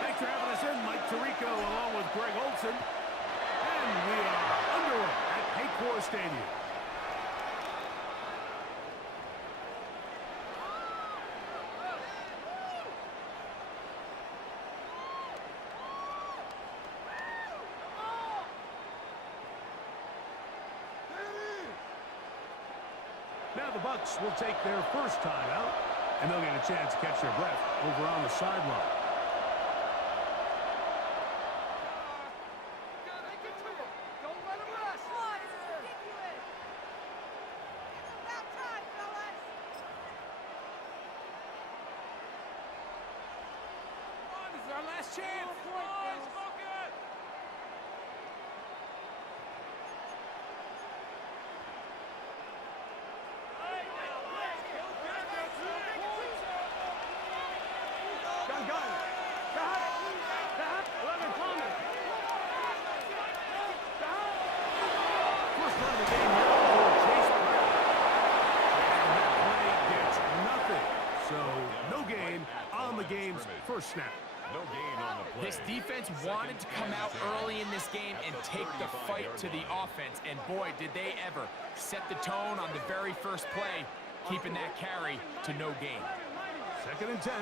Thanks for having us in, Mike Tirico, along with Greg Olson. And we are underway at Paycor Stadium. Now the Bucks will take their first timeout, and they'll get a chance to catch their breath over on the sideline. Our last chance. First run of the game here for Chase Brown. And that play gets nothing. So no gain on the game's first snap. No gain on the play. This defense wanted to come out early in this game and take the fight to the offense, and boy, did they ever set the tone on the very first play, keeping that carry to no gain. 2nd and 10.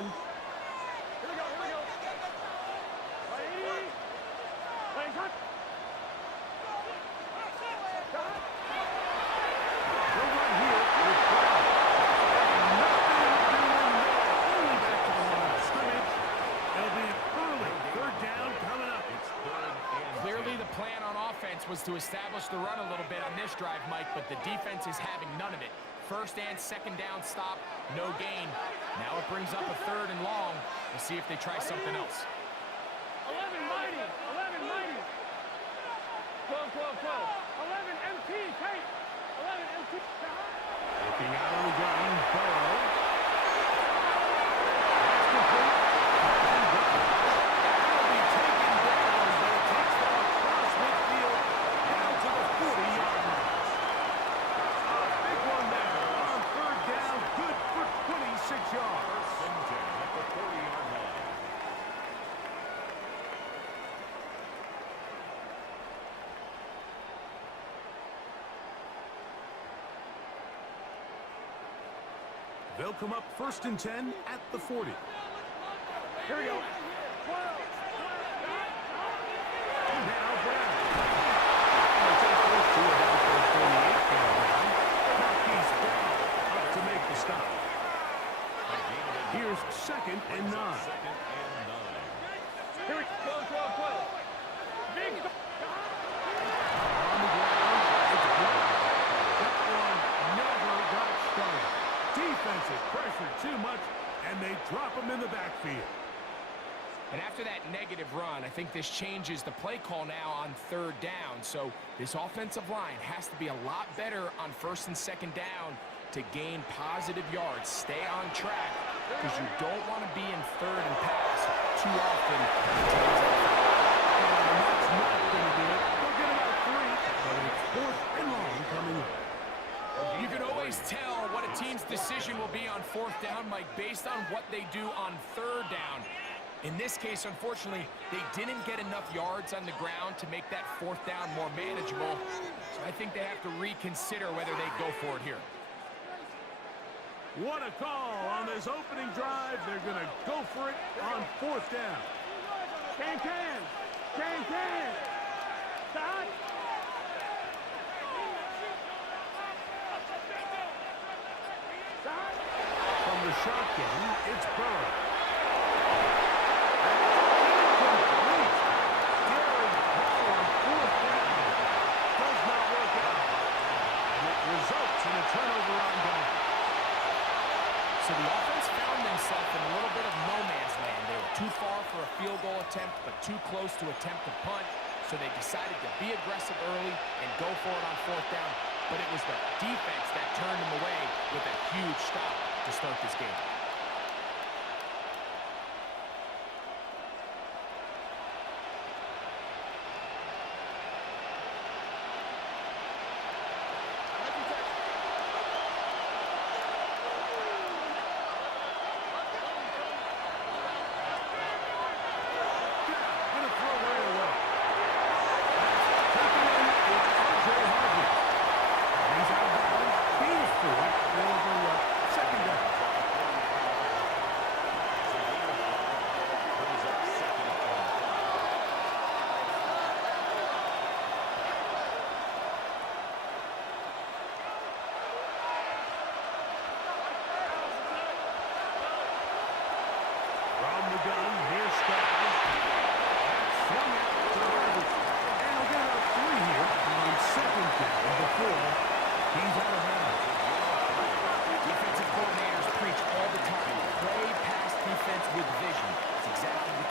Was to establish the run a little bit on this drive, Mike, but the defense is having none of it. 1st and 2nd down stop, no gain. Now it brings up a 3rd and long. We'll see if they try something else. 11 mighty, 11 mighty. 12, 12, 12. 11 MP, Kate. 11 MP. Looking out on the ground, Burrow. They'll come up 1st and 10 at the 40. Here we go. Now Brown. Marquise Brown up to make the stop. Here's 2nd and 9. Here we go. 12, 12, 12. Big. On the ground, it's Brown. That one never got started. Defensive pressure too much, and they drop him in the backfield. And after that negative run, I think this changes the play call now on 3rd down. So this offensive line has to be a lot better on 1st and 2nd down to gain positive yards. Stay on track, because you don't want to be in 3rd and pass too often. And that's not going to do it. They'll get about 3, but it's 4th and long coming up. You can always tell what a team's decision will be on 4th down, Mike, based on what they do on 3rd down. In this case, unfortunately, they didn't get enough yards on the ground to make that 4th down more manageable. So I think they have to reconsider whether they go for it here. What a call on this opening drive. They're going to go for it on 4th down. Can. Stop. From the shotgun, it's Burrow. Results in a turnover on down. So the offense found themselves in a little bit of no man's land. They were too far for a field goal attempt, but too close to attempt a punt. So they decided to be aggressive early and go for it on 4th down. But it was the defense that turned them away with a huge stop to start this game.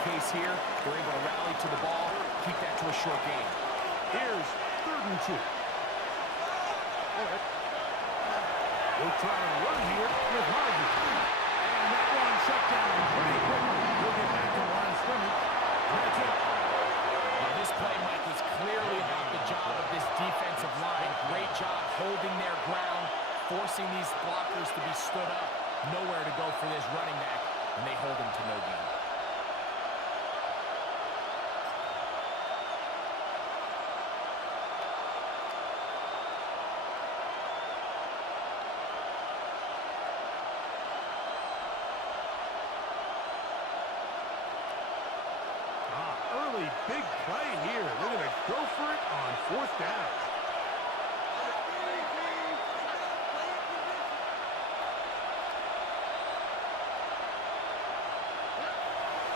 case here. They're able to rally to the ball, keep that to a short game. Here's 3rd and 2. We'll try to run here with Harvey. And that one shut down pretty quickly. He'll get back to the line of scrimmage. That's it. Well, this play, Mike, was clearly about the job of this defensive line. Great job holding their ground, forcing these blockers to be stood up. Nowhere to go for this running back, and they hold him to no gain. Early big play here. They're going to go for it on 4th down.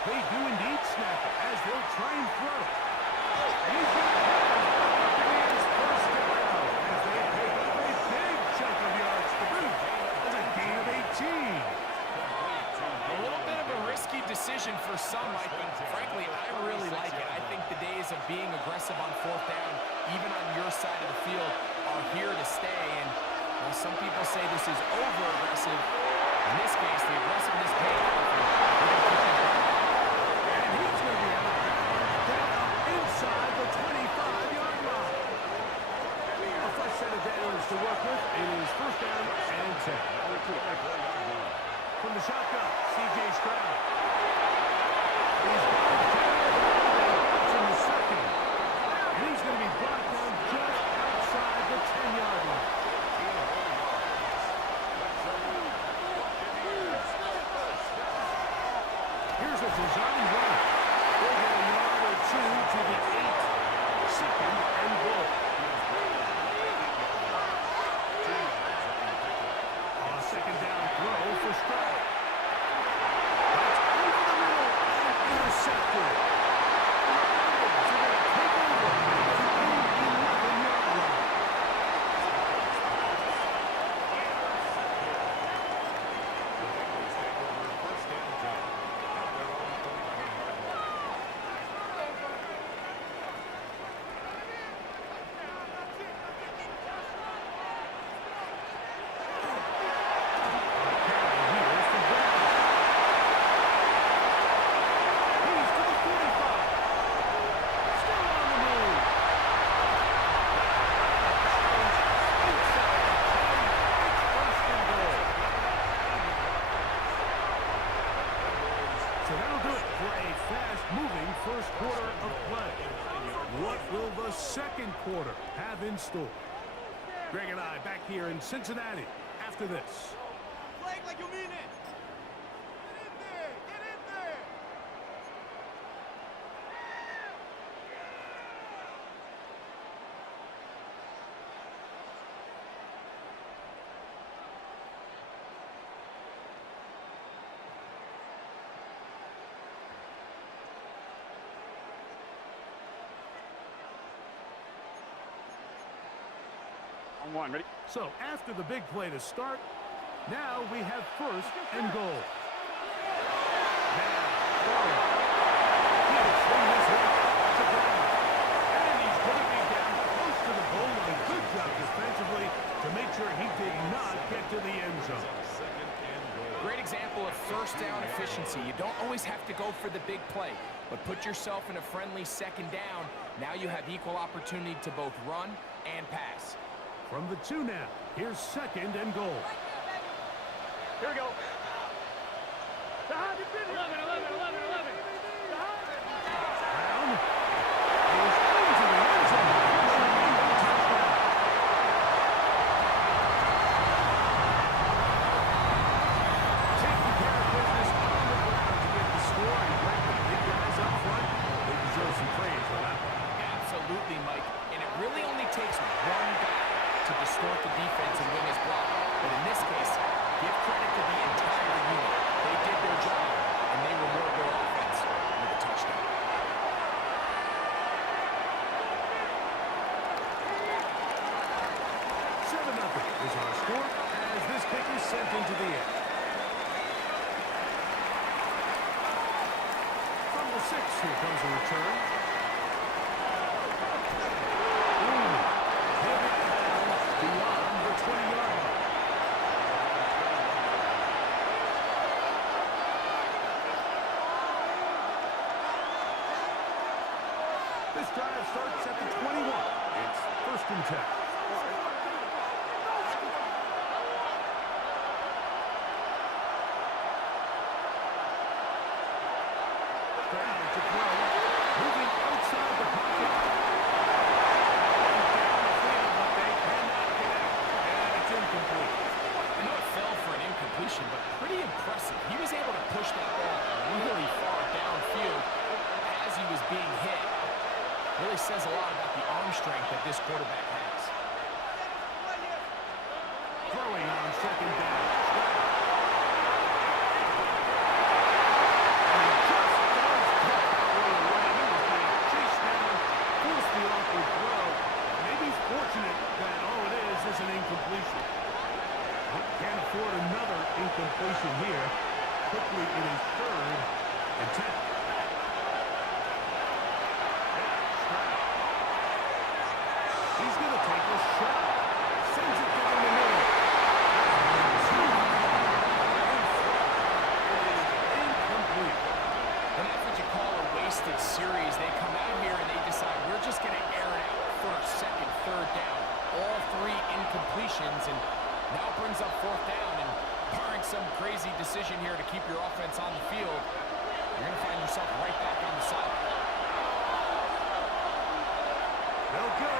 They do indeed snap it as they'll try and throw. And he's going to have it. It's 1st down as they pick up a big chunk of yards to boot. That's a gain of 18. A little bit of a risky decision for some, Mike, but frankly, I really like it. I think the days of being aggressive on 4th down, even on your side of the field, are here to stay. And well, some people say this is over-aggressive. In this case, the aggressiveness paid off. And he's going to be out of bounds down inside the 25-yard line. A fresh set of downs to work with. It is 1st down and 10. From the shotgun, C.J. Stroud. He's got it in the 2nd. And he's going to be brought down just outside the 10-yard line. Here's a design run. They'll get a yard or 2 to the 8. 2nd and goal. On a 2nd down throw for Stroud. That's over the middle and intercepted. So they're going to take over at the 11-yard line. So that'll do it for a fast-moving 1st quarter of play. What will the 2nd quarter have in store? Greg and I back here in Cincinnati after this. Flag like you mean it. Get in there. Get in there. On 1, ready? So after the big play to start, now we have 1st and goal. Now, Barlow. He'll swing this one out to Brown. And he's going to be down close to the goal line. Good job defensively to make sure he did not get to the end zone. Great example of 1st down efficiency. You don't always have to go for the big play, but put yourself in a friendly 2nd down. Now you have equal opportunity to both run and pass. From the 2 now, here's 2nd and goal. Here we go. 11, 11, 11, 11. Brown goes into the end zone. Touchdown. Taking care of business on the ground to get the score. And Greg, the big guys up front, they deserve some praise for that one. Absolutely, Mike. And it really only takes one guy to distort the defense and win his block. But in this case, give credit to the entire unit. They did their job, and they reward their offense with a touchdown. Is our score as this kick is sent into the air. From the 6. Here comes a return. Ooh, heavy down beyond the 20-yard line. This drive starts at the 21. It's 1st and 10. Stroud to throw. Moving outside the pocket. Down the field, but they cannot get out. And it's incomplete. I know it fell for an incompletion, but pretty impressive. He was able to push that ball really far downfield as he was being hit. Really says a lot about the arm strength that this quarterback has. Throwing on 2nd down. And he just does put that one away. He was being chased down, forced the awkward throw. Maybe he's fortunate that all it is an incompletion. But can't afford another incompletion here. Quickly it is 3rd and 10. He's going to take a shot. Sends it down the middle. Incomplete. And that's what you call a wasted series. They come out here and they decide we're just going to air it out. 1st, 2nd, 3rd down. All 3 incompletions, and now brings up 4th down. And barring some crazy decision here to keep your offense on the field, you're going to find yourself right back on the sideline. They'll go.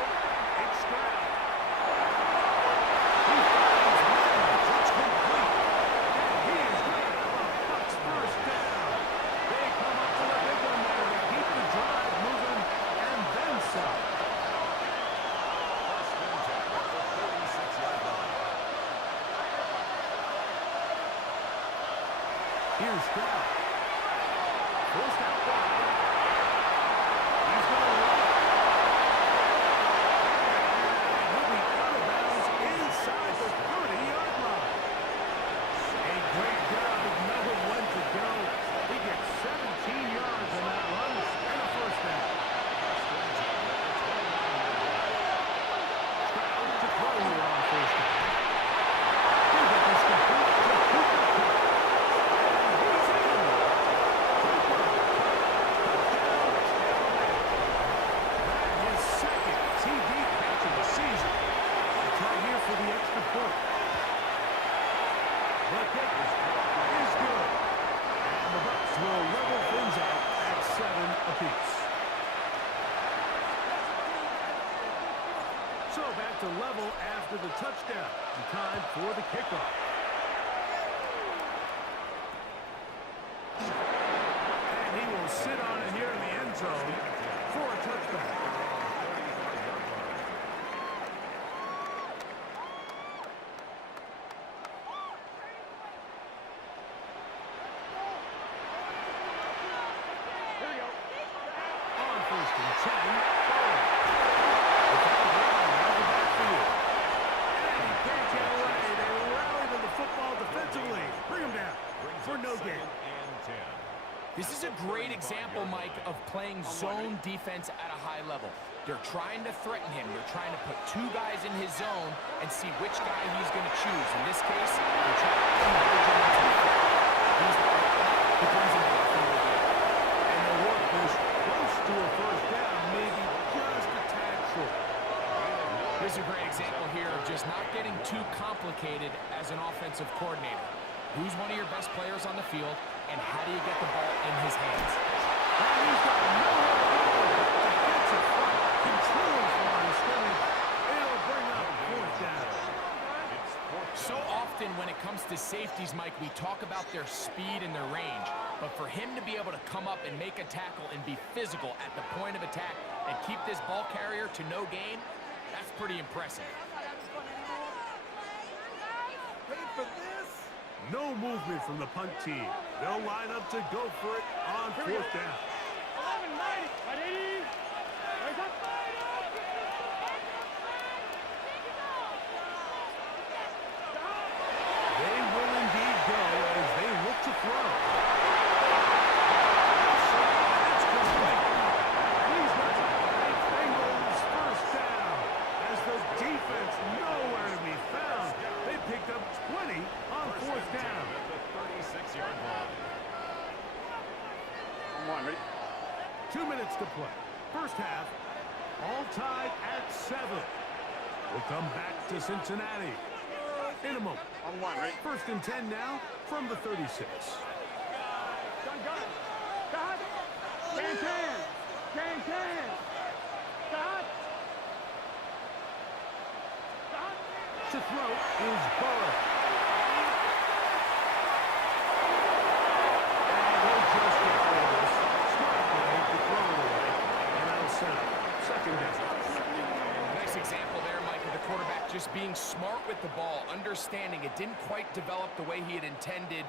It's Stroud. He finds Mims. It's complete. And he is going to have a Bucs 1st down. They come up with a big one there to keep the drive moving and then some. Here's Stroud. Forced out wide. He's going to run. He'll be out of bounds inside the 30-yard line. A great job of knowing when to go. He gets 17 yards on that run and a 1st down. Stroud to throw here on 1st down. He'll get this complete to Cooper Kupp. And he's in. Cooper Kupp. Touchdown, Tampa Bay. That his 2nd TD catch of the season. A try here for the extra point. The kick is good. And the Bucs will level things out at 7 apiece. So back to level after the touchdown. And time for the kickoff. And he will sit on it here in the end zone for a touchback. On 1st and 10, Bowen. Without the ground, out of the backfield. And he can't get away. They rally to the football defensively. Bring him down for no gain. This is a great example, Mike, of playing zone defense at a high level. They're trying to threaten him. They're trying to put 2 guys in his zone and see which guy he's going to choose. In this case, they're trying to converge him into the field. He's not he brings him back from the game. And the work is close to a 1st down, maybe just a tad short. Here's a great example here of just not getting too complicated as an offensive coordinator. Who's one of your best players on the field, and how do you get the ball in his hands? And he's got nowhere to go. Defensive front, controlling for line of scrimmage. It'll bring up 4th down. So often when it comes to safeties, Mike, we talk about their speed and their range. But for him to be able to come up and make a tackle and be physical at the point of attack and keep this ball carrier to no gain, that's pretty impressive. Wait for this. No movement from the punt team. They'll line up to go for it on 4th down. 11, 90. Ready? Raise up. They will indeed go as they look to throw. It's ready? 2 minutes to play. First half, all tied at 7. We'll come back to Cincinnati in a moment. On one, ready? First and 10 now from the 36. Gun, gun. Stop. Can. Can. Stop. Stop. To throw is Burrow. And he'll just get through this. Smart play to throw it away. And that'll set up second down. Nice example there, Mike, of the quarterback just being smart with the ball, understanding it didn't quite develop the way he had intended.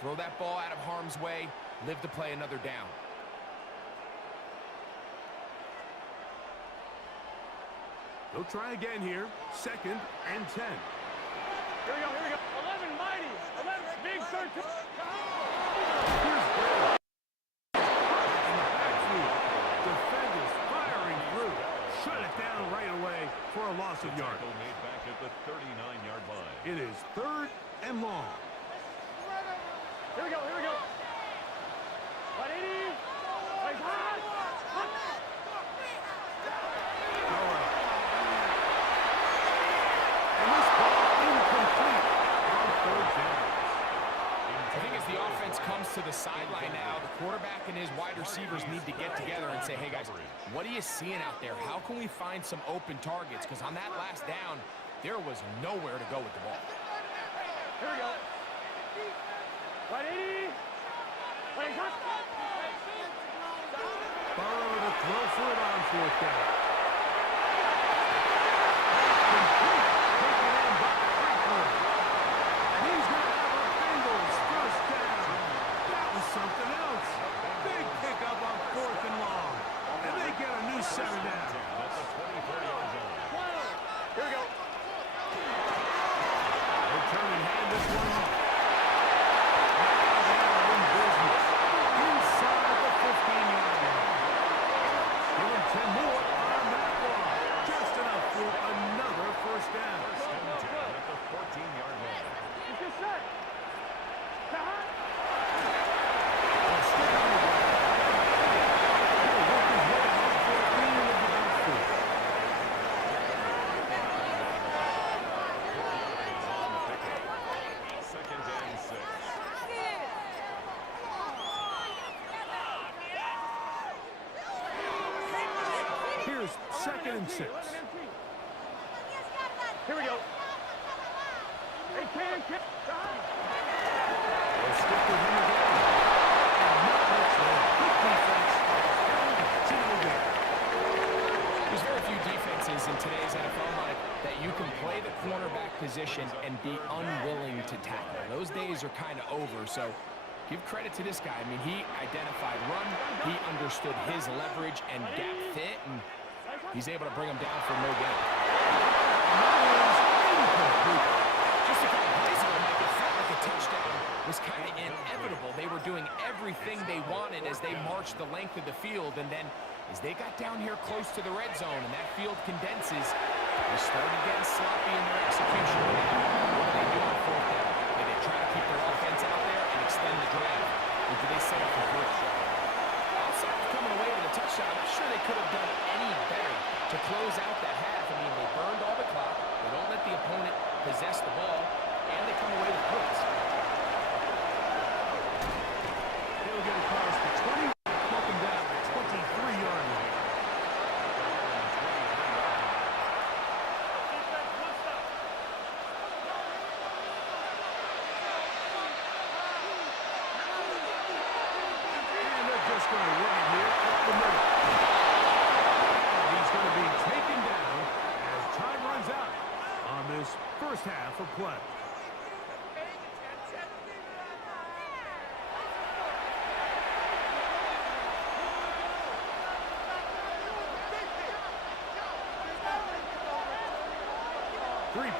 Throw that ball out of harm's way, live to play another down. They'll try again here. Second and 10. Here we go. 11 mighty. 11 big 13. Here's Burrow. In the backfield. Defenders firing through. Shut it down right away for a loss of yard. Tackle made back at the 39-yard line. It is third and long. Here we go. 180. Play hot. And this ball incomplete on third down. I think as the offense comes to the sideline now, the quarterback and his wide receivers need to get together and say, hey, guys, what are you seeing out there? How can we find some open targets? Because on that last down, there was nowhere to go with the ball. Here we go. 180. Play hot. Burrow to throw for it on fourth down. He's going to have a Bengals first down. That was something else. Big pickup on fourth and long. And they get a new 7 down. At the 24-yard line. Here we go. They'll turn and hand this one. Now they're in business. Inside the 15-yard line. Give them 10 more on that one. Just enough for another first down. First and 10 at the 14-yard line. It's just set. Hot. Well, stick on the ground. He'll work his way out for a clean of the backfield. Second and 6. Here's second and 6. 11 empty. Here we go. Hey, can. They'll stick with him again. And not much there. Good defense. Continue there. There's very few defenses in today's NFL, Mike, that you can play the cornerback position and be unwilling to tackle. Those days are kind of over, so give credit to this guy. I mean, he identified run, he understood his leverage and gap fit, and he's able to bring him down for no gain. Just a couple plays ago, Mike, it felt like a touchdown was kind of inevitable. They were doing everything they wanted as they marched the length of the field, and then as they got down here close to the red zone and that field condenses, they started getting sloppy in their execution. What do they do on fourth down? Do they try to keep their offense out there and extend the drive, or do they set up a bridge? Outside of coming away with a touchdown, I'm sure they could have done any better to close out that half. I mean, they burned all the clock, they don't let the opponent possess the ball, and they come away with points. They'll get across the 20, welcome down the 23-yard line. And they're just going to run it here up the middle. And he's going to be taken down as time runs out on this first half of play.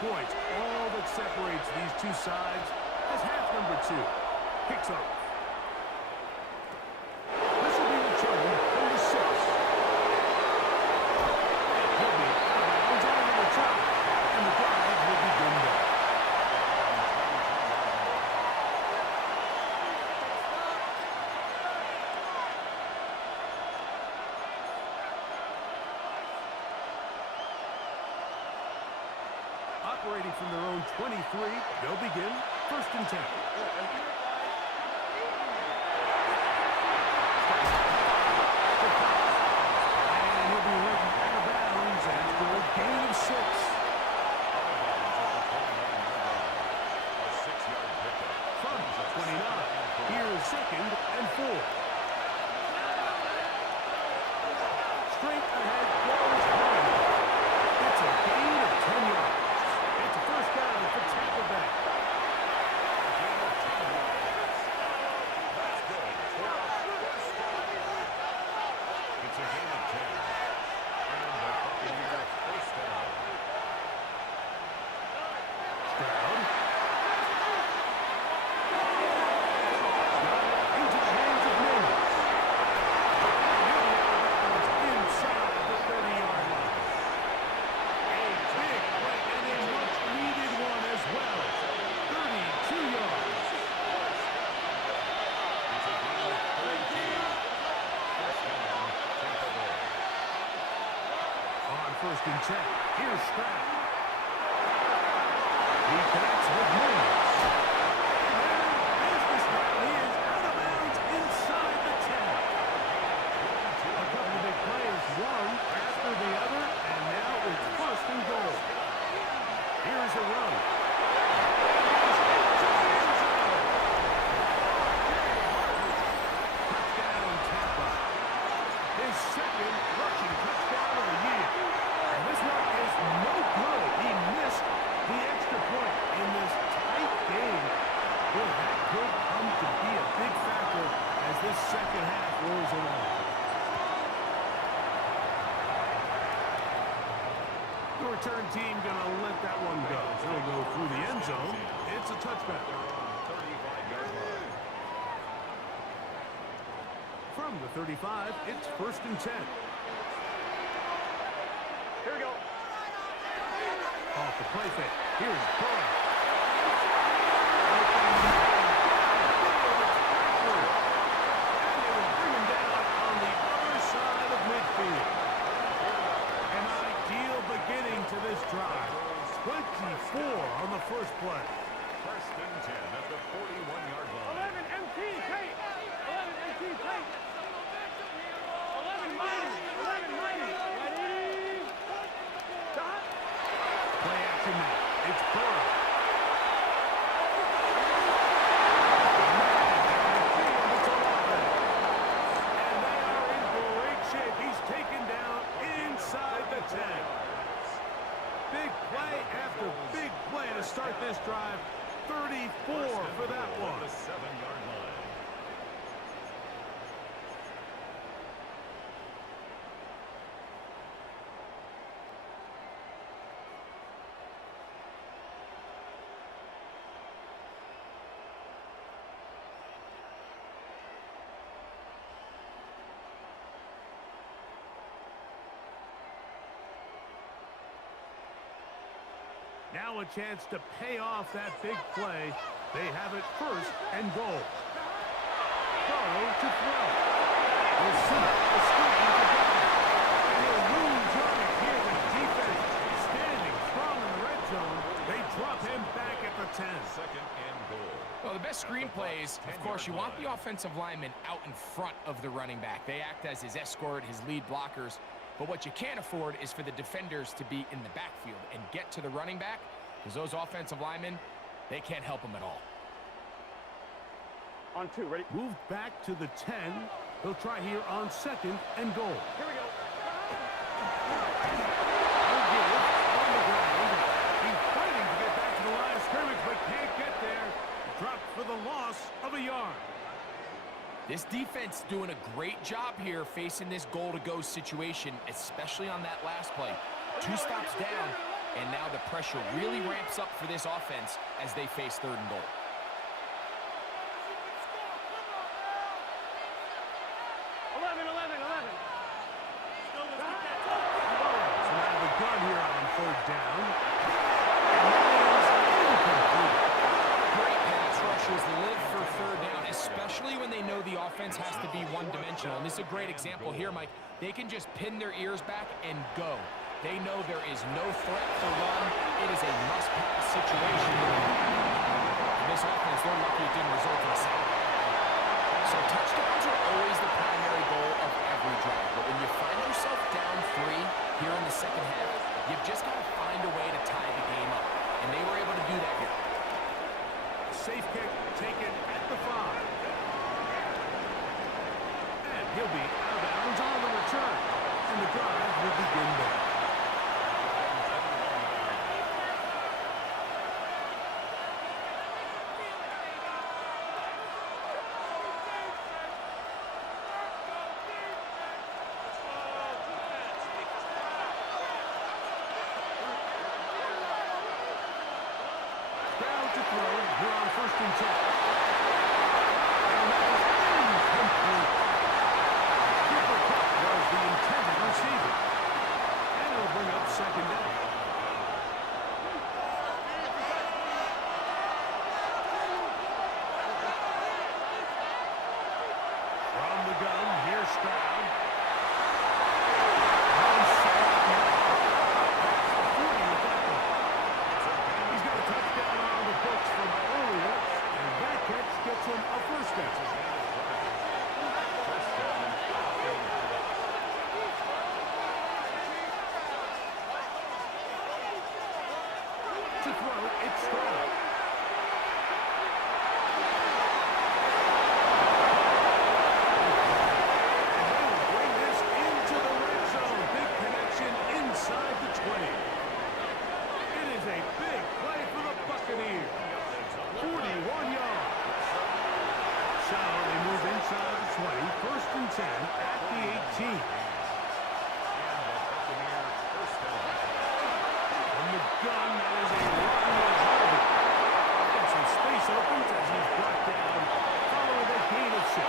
Points, all that separates these two sides as half number 2 kicks off. This will be returned from the 6. He'll be out of bounds on the return, and the drive will begin there. Operating from their own 23, they'll begin first and 10. And he'll be ridden out of bounds after a gain of 6. A 6-yard pickup. From the 29, here's second and 4. Straight ahead goes Brady. It's a gain of 10 yards. It's a first down for Tampa Bay. It's a gain of 10. And the Buccaneers first down. Stroud. Into the hands of Mills. Inside the 30-yard line. A big play and a much-needed one as well. 32 yards. It's a gain of 32. First down, Tampa Bay. On first and 10, here's Stroud. He connects with Mills. There's this man. He is out of bounds inside the 10. A couple of big plays, one after the other, and now it's first and goal. Here's a run. Touchdown, Tampa. His second rushing touchdown of the year. And this one is no good. He missed the extra point in this tight game. Well, that could come to be a big factor as this second half rolls along. The return team gonna let that one go. So they'll go through the end zone. It's a touchback. 35-yard line. From the 35, it's first and 10. Here we go. Off the play fake. Here's Burrow. And they will bring him down on the other side of midfield. An ideal beginning to this drive. 24 on the first play. First and 10 at the 41-yard line. 11 MT tight. 11 MT tight. 11 mighty. 11 mighty. Ready? Stop. Play action now. It's Burrow. And they are in great shape. He's taken down inside the 10. Big play after big play to start this drive. 34 for that one. The 7-yard line. Now a chance to pay off that big play. They have it first and goal. Burrow to throw. We'll see the screen to Beckham. And he'll lose yardage here with defense standing strong in the red zone. They drop him back at the 10. Second and goal. Well, the best screen plays, of course, you want the offensive lineman out in front of the running back. They act as his escort, his lead blockers. But what you can't afford is for the defenders to be in the backfield and get to the running back, because those offensive linemen, they can't help him at all. On 2, ready? Moved back to the 10. He'll try here on second and goal. Here we go. He'll give it on the ground. He's fighting to get back to the line of scrimmage, but can't get there. Dropped for the loss of a yard. This defense doing a great job here facing this goal-to-go situation, especially on that last play. 2 stops down, and now the pressure really ramps up for this offense as they face third and goal. So now the gun here on third down. And that is incomplete. Great pass rushers live for third down, especially when they know the offense has to be one-dimensional. And this is a great example here, Mike. They can just pin their ears back and go. They know there is no threat to run. It is a must-pass situation. And this offense, they're lucky it didn't result in a sack. So touchdowns are always the primary goal of every drive. But when you find yourself down 3 here in the second half, you've just got to find a way to tie the game up. And they were able to do that here. Safe kick taken at the 5. And he'll be out of bounds on the return. And the drive will begin there. Down to throw here on 1st and 10. And that is incomplete. Cooper Kupp was the intended receiver. And it'll bring up 2nd down. From the gun, here's Stroud. Onside now. Past the 40 with that one. He's got a touchdown on the books from earlier, and that catch gets him a 1st down. To throw, it's Stroud. And they will bring this into the red zone. Big connection inside the 20. It is a big play for the Buccaneers. 41 yards. So they move inside the 20. 1st and 10 at the 18. From the gun, that is a run with Harvey. And some space opens as he's brought down following a gain of 6.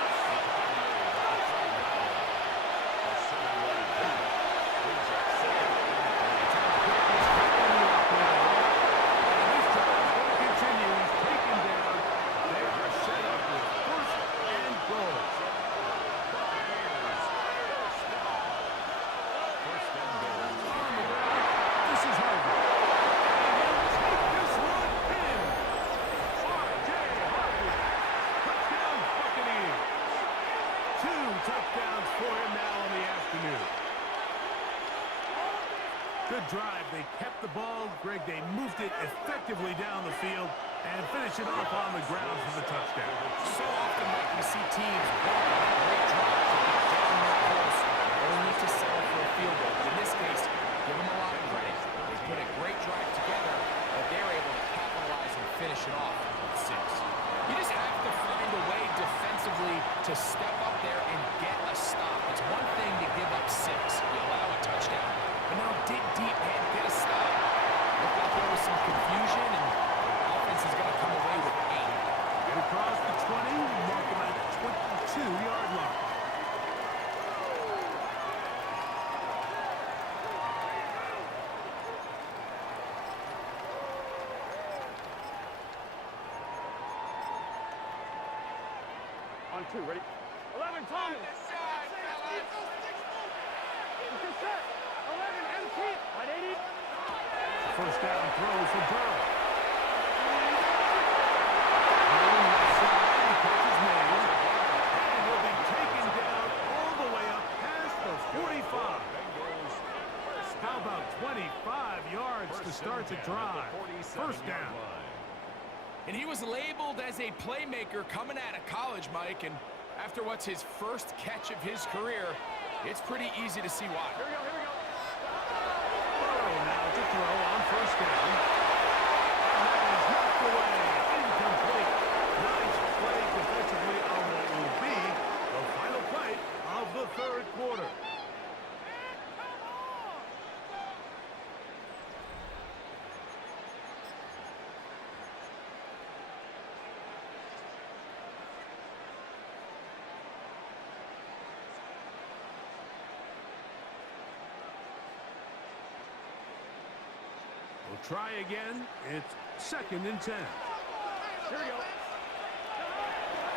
Touchdowns for him now in the afternoon. Good drive. They kept the ball. Greg, they moved it effectively down the field and finish it off on the ground for the touchdown. So often, Mike, we see teams work on a great drive to get down there close, only to settle for a field goal. But in this case, give them a lot of credit. They put a great drive together, but they're able to capitalize and finish it off with 6. You just have to find a way defensively to step up there and get a stop. It's one thing to give up 6. You allow a touchdown. But now dig deep and get a stop. Looked like there was some confusion, and the offense is going to come away with 8. Get across the 20, mark him at the 22-yard line. On 2, ready? 11, Thomas. Get set. 11, empty. On 80. 1st down throw for Burrow. Catch is made. And he'll be taken down all the way up past the 45. How about 25 yards to start the drive? 1st down. And he was labeled as a playmaker coming out of college, Mike, and after what's his first catch of his career, it's pretty easy to see why. Here we go, here we go. Burrow now to throw on 1st down. And that is knocked away. Incomplete. Nice play defensively on what will be the final play of the 3rd quarter. We'll try again. It's 2nd and 10. Here we go.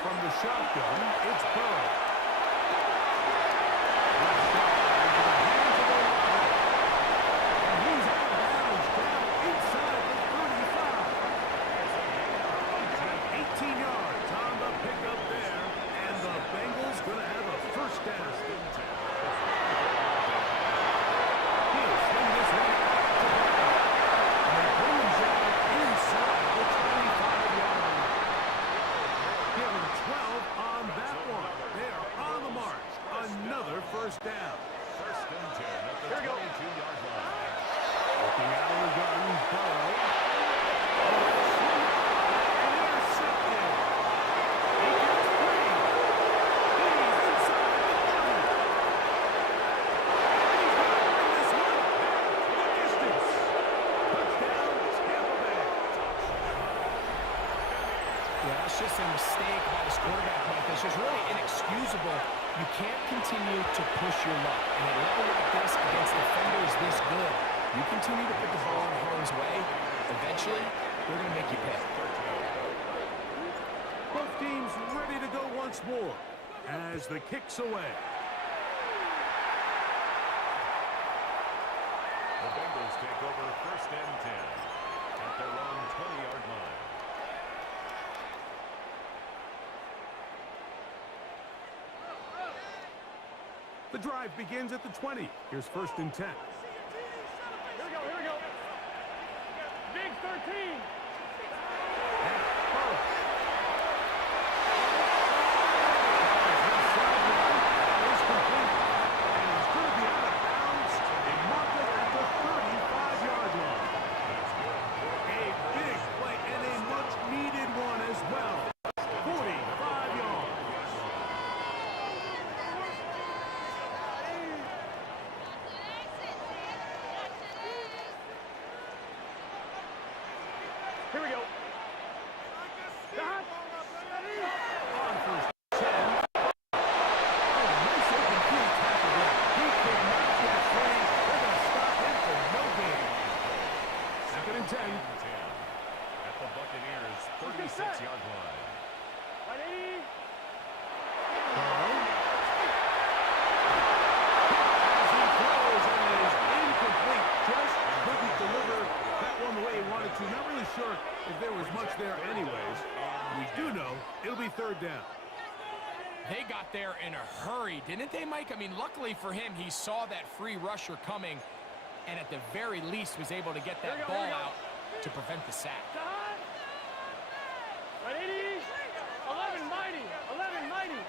From the shotgun, it's Burrow. first down. First and 10 at the Here we go. 22-yard line. Looking out of the gun, Burrow. And intercepted. He gets free. He's inside the 30. He's going to bring this one the distance. Touchdown, Tampa Bay. Yeah, that's just a mistake by this quarterback, Mike. That's just really inexcusable. You can't continue to push your luck. And at a level like this, against defenders this good, you continue to put the ball in harm's way, eventually, they're going to make you pay. Both teams ready to go once more as the kick's away. The Bengals take over first and 10 at their own 20-yard line. The drive begins at the 20. Here's first and 10. Here we go, here we go. Big 13. Here we go. Stop. On first 10. Oh, nice open field tackle there. He cannot get free. They're going to stop him for no gain. Second and 10. At the Buccaneers' 36-yard line. 180. As he throws and it is incomplete. Just couldn't deliver that one the way he wanted to. Not really sure if there was much there anyways. We do know it'll be third down. They got there in a hurry, didn't they, Mike? I mean, luckily for him, he saw that free rusher coming and at the very least was able to get that ball out to prevent the sack. 180. 11 mighty. 11 mighty.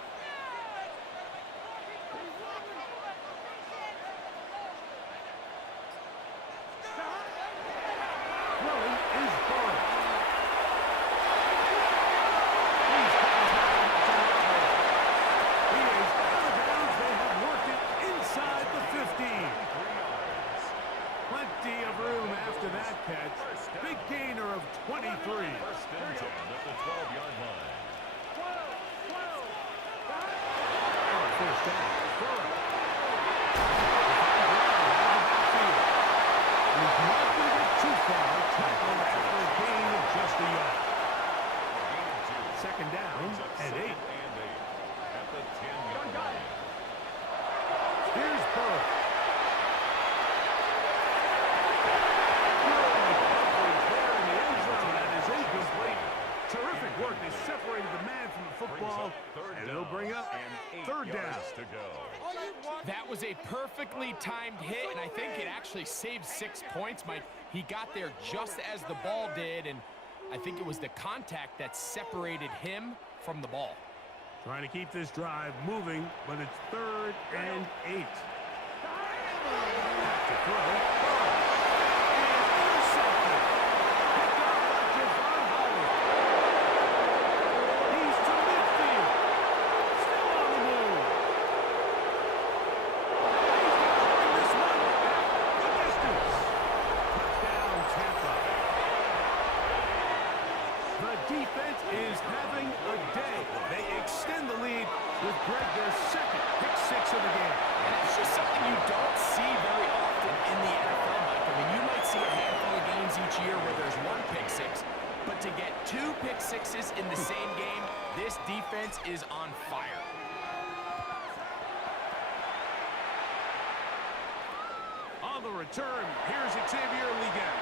Throwing is Burrow. He is out of bounds. They have worked it inside the 15. Plenty of room after that catch. Big gainer of 23. First and 10 at the 12-yard line. 12. First down. Burrow. He's not going to get too far. Tackle after a gain of just a yard. Second down and 8. At the 10-yard line. Here's Burrow. There in the end zone. That is incomplete. Terrific work. They separated the man from the football, and it'll bring up third down. To go. That was a perfectly timed hit, and I think it actually saved 6 points, Mike. He got there just as the ball did, and I think it was the contact that separated him from the ball. Trying to keep this drive moving, but it's third and 8. Back to throw. Burrow. And intercepted. Picked off by Javon Howard. He's to midfield. Still on the move. He's going to bring this one the distance. Touchdown, Tampa. The defense is having a day. They extend the lead with Greg their second pick-6 of the game. And it's just something you don't see very often in the NFL, Mike. I mean, you might see a handful of games each year where there's one pick-6, but to get 2 pick-6s in the same game, this defense is on fire. On the return, here's Xavier Legette.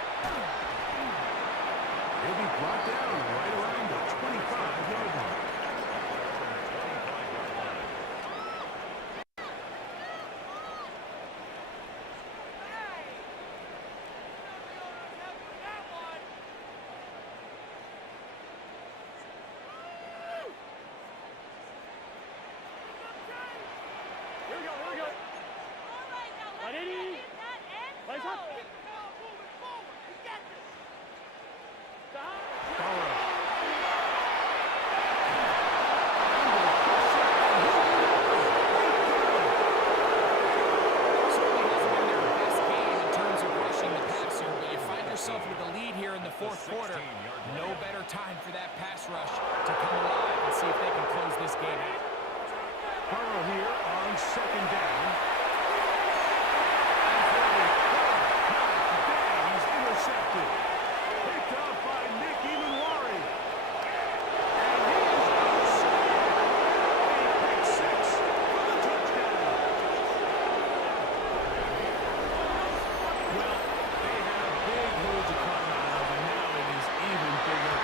He'll be brought down right around the 25-yard line. Here we go, here we go. Certainly hasn't been their best game in terms of rushing the passer, but you find yourself with a lead here in the fourth quarter. No better time for that pass rush to come alive and see if they can close this game out. Burrow here on second down. He's intercepted. Picked up by Nick Emanwari. And he is outside. A pick six for the touchdown. Well, they had a big hole to climb out of, and now it is even bigger.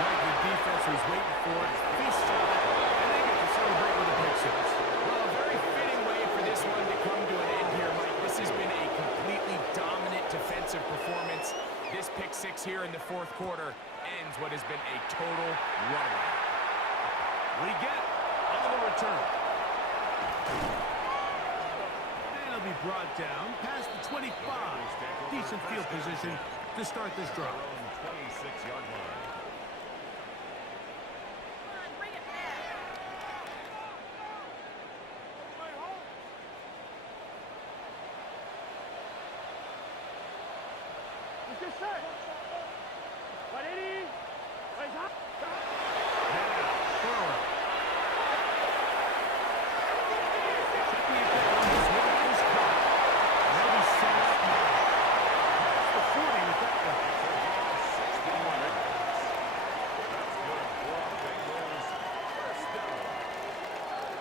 Like the defense was waiting for it. He saw it, and they get to celebrate with a pick six. Well, a very fitting way for this one to come to an end here, Mike. This has been a completely dominant defensive performance. This pick six here in the fourth quarter ends what has been a total runaway. We get on the return. And it'll be brought down past the 25. Decent field position to start this drive. 26-yard line. Let's get set. 180. Raise up. Burrow. Checking it down. This one is caught. Now he's set up now. That's the 40 with that one. Here we go.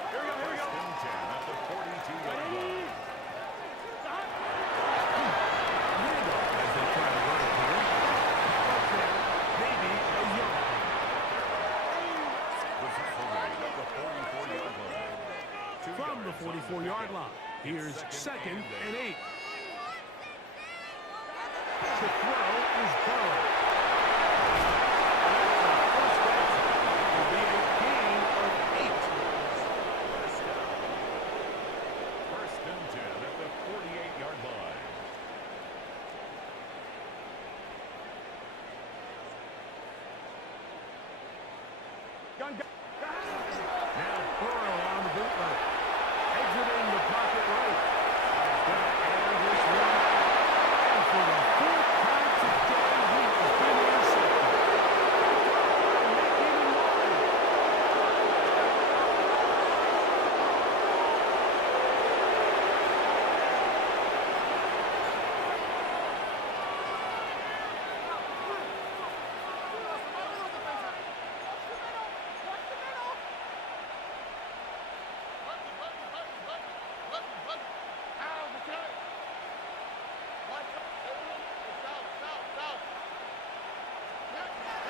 Here we go. First and 10 at the 42-yard line. Handoff as they try to run it here. Up there, maybe a yard. This is Parade at the 44-yard line. From the 44-yard line, here's second and 8. The throw is Burrow. First down will be a gain of 8. First and 10 at the 48-yard line. Gun. Now Burrow on the bootleg. Exiting the pocket right. Gonna air this one out. And for the fourth time today, he has been intercepted. Nick Emanwari.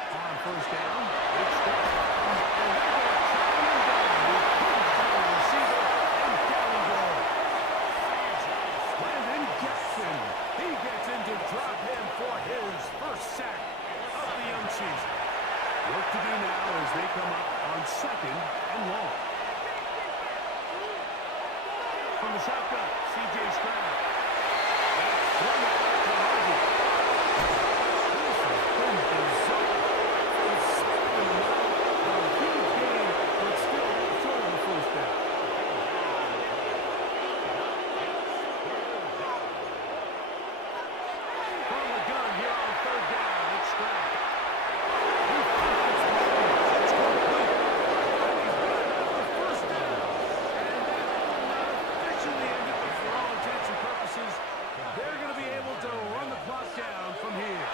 On first down, it's Stroud. And they're going to track him down with the receiver, and down he goes. Landon Jackson. He gets into drop him for his first sack of the young season. Work to do now as they come up on second and long. From the shotgun, C.J. Stroud. That's swung out to Harvey. This has been bizarre. A huge game, but still short of the first down. From the gun here on third down, it's Stroud. He finds Williams. It's complete. He's got it for first down. And that will not officially end it, but for all intents and purposes, they're going to be able to run the clock down from here.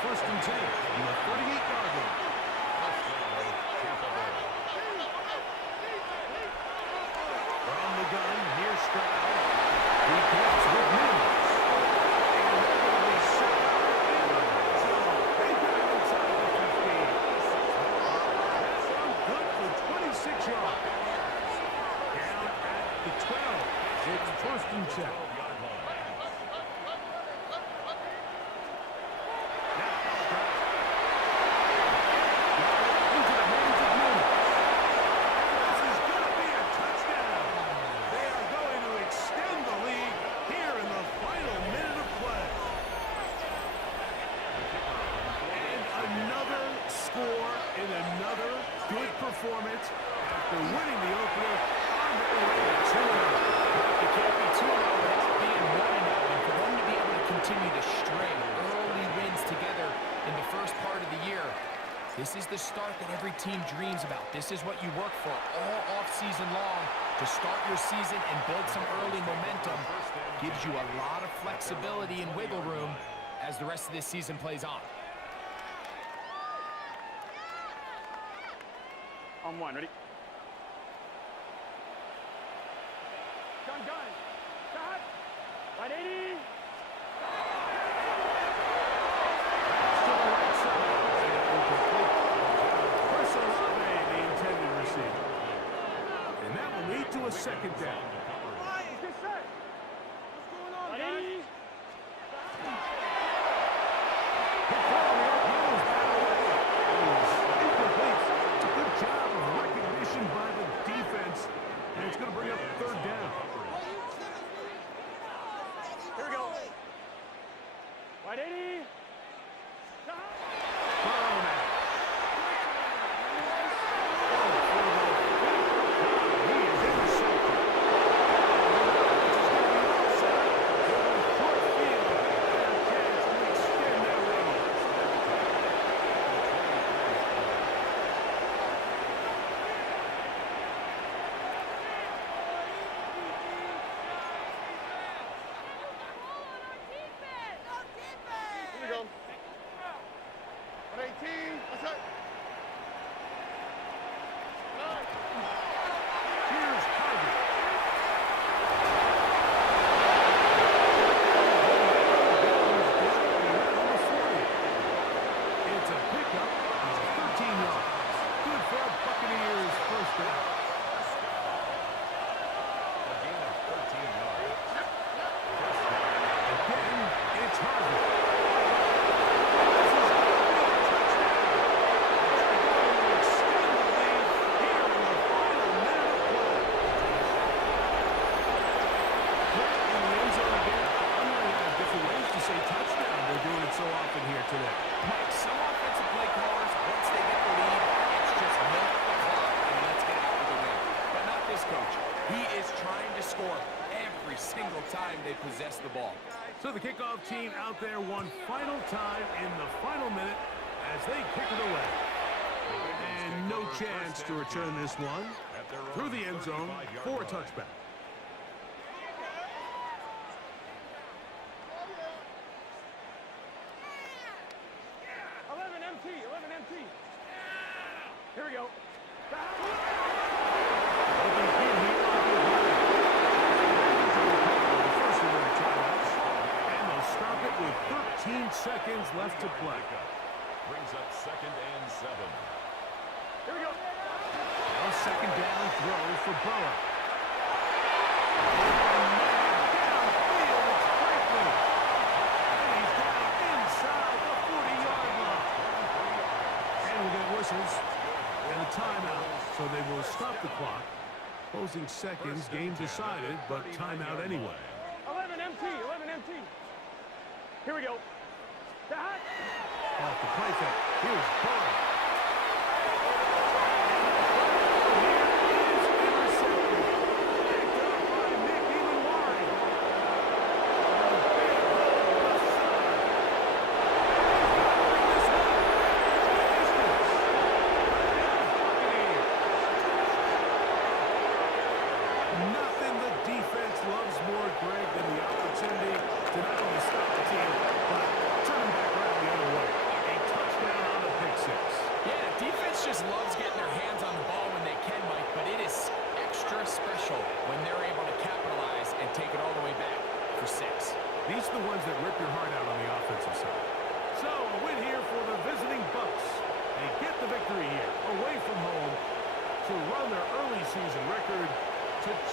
First and 10 on the 38-yard line. From the gun, here's Stroud. He connects with Mims. And they're going to be set up in the red zone. They got it inside the 15. That's one good for 26 yards. Down at the 12. It's first and 10. This is the start that every team dreams about. This is what you work for all off-season long to start your season and build some early momentum. Gives you a lot of flexibility and wiggle room as the rest of this season plays on. On one, ready? Gun. Shot. 180. Chris Olave, the intended receiver. And that will lead to a second down. Get set. What's going on, guys? Good job of recognition by the defense, and it's going to bring up third down. Here we go. 180. Shot. Thrown out. He is intercepted. Short field, and a chance to extend that lead. Here we go. 118. What's up? Here's Harvey. It's a pickup of 13 yards. Good for a Buccaneers first down. A gain of 13 yards. Again, it's Harvey. Touchdown. They're doing it so often here today. Mike, some offensive play callers, once they get the lead, it's just milk the clock and let's get out of the win. But not this coach. He is trying to score every single time they possess the ball. So the kickoff team out there one final time in the final minute as they kick it away. And no chance to return this one through the end zone for a touchback. 11 MT. Here we go. And they'll stop it with 13 seconds left to play. Brings up 2nd and 7. Here we go. A second down throw for Burrow. Downfield, it's Franklin. And he's down inside the 40-yard line. And we'll get whistles and a timeout, so they will stop the clock. Closing seconds, game decided, but timeout anyway. 11 MT. Here we go. Shot. Off the play fake. Here's Burrow. Nothing the defense loves more, Greg, than the opportunity to not only stop the team, but turn them back around the other way. A touchdown on the pick six. Yeah, defense just loves getting their hands on the ball when they can, Mike, but it is extra special when they're able to capitalize and take it all the way back for 6. These are the ones that rip your heart out on the offensive side. So, a win here for the visiting Bucs. They get the victory here, away from home, to run their early season record to